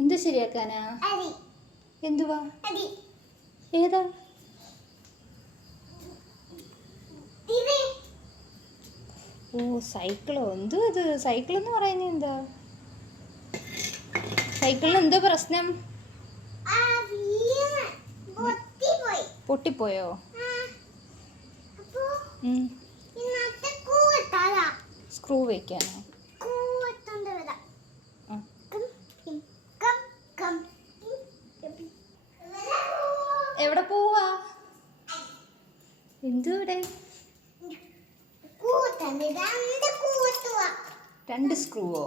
എന്ത് ശരിയാക്കാനാ? എന്തുവാ? ഏതാ? ഓ സൈക്കിളോ? എന്തോ ഇത് സൈക്കിൾ എന്ന് പറയുന്നത്? എന്താ സൈക്കിളിന് എന്തോ പ്രശ്നം? പൊട്ടിപ്പോയോ? സ്ക്രൂ വെക്കാനോ? എവിടെ പോവാ? എന്തുവിടെ? രണ്ട് സ്ക്രൂവോ?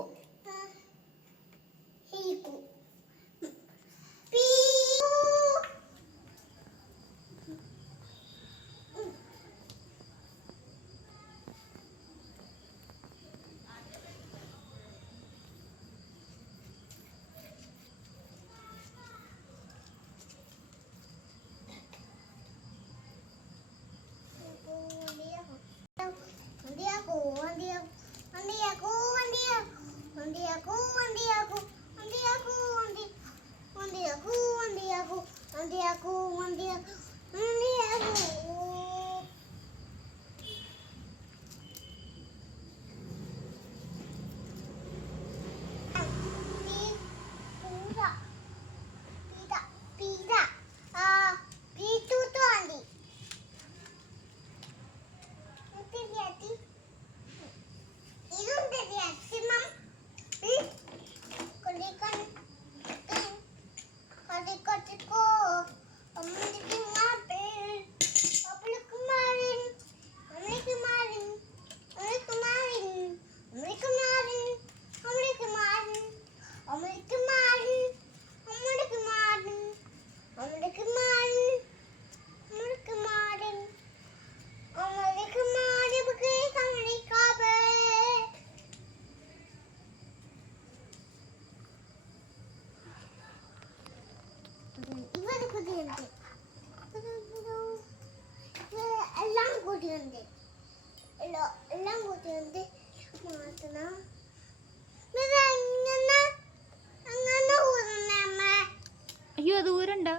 അയ്യോ അത് ഊരണ്ട.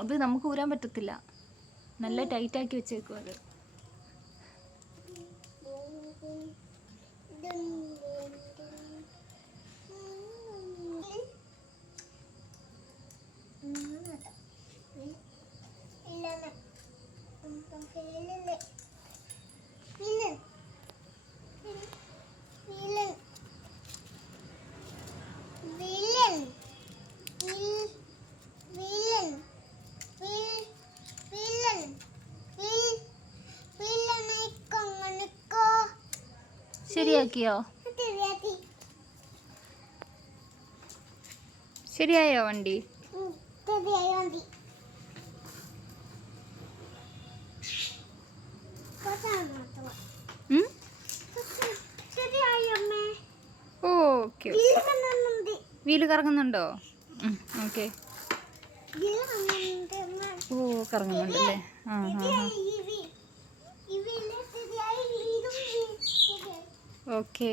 അത് നമുക്ക് ഊരാൻ പറ്റത്തില്ല. നല്ല ടൈറ്റാക്കി വെച്ചേക്കും അത്. ശരിയാക്കിയോ? ശരിയായോ വണ്ടി? ഓക്കെ. വീല് കറങ്ങുന്നുണ്ടോ? ഓക്കെ. ഓ കറങ്ങുന്നുണ്ടല്ലേ? ആ ആ ഓക്കെ.